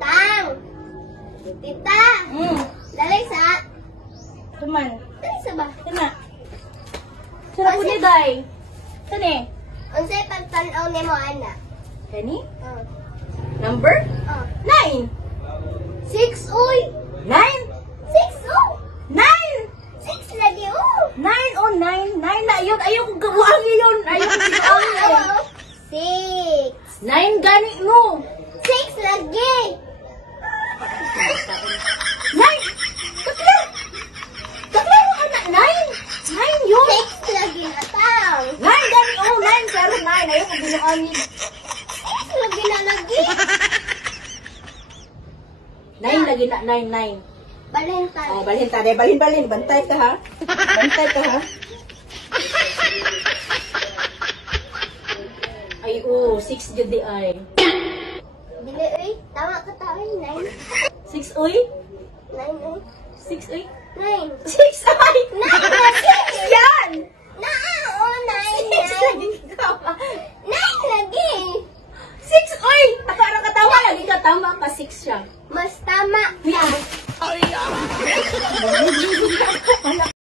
Tang! Tita! Dali sa... Tuman. Dali sa ba? Kana. Sarap po niya, day. Kani? Unsay pagtanaw ni mo, ana? Kani? Oh. Number? Oh. 9. 6, uy! 9? 6, oh! 9! 6 lagi, oh! 9 o 9? 9 na yun. Ayaw kong gabuang yun. Ayaw kong gabuang yun. 6! 9 gani mo. 6 lagi! 9! Kaklaro! Kaklaro ka na. 9! 9 yun. 6 lagi na, Tang! 9 gani. Oh, 9. Pero 9. Ayaw kong gabuang yun. 6 lagi na lagi! 9 lagi na. 9. Balintay. Oh, balhin ta. Balhin. Bantay ka ha. Bantay ka ha. Ay, 6 jud di ay. Dili, uy. Tama ka tayo, 9. 6 uy? 9, uy. 6 uy? 9. 6 ay! 9 lagi! Yan! Oo, 9. 9 lagi! 6 uy! Parang katawa lagi ka. Tama ka, 6 siya. Mas tama. Yan!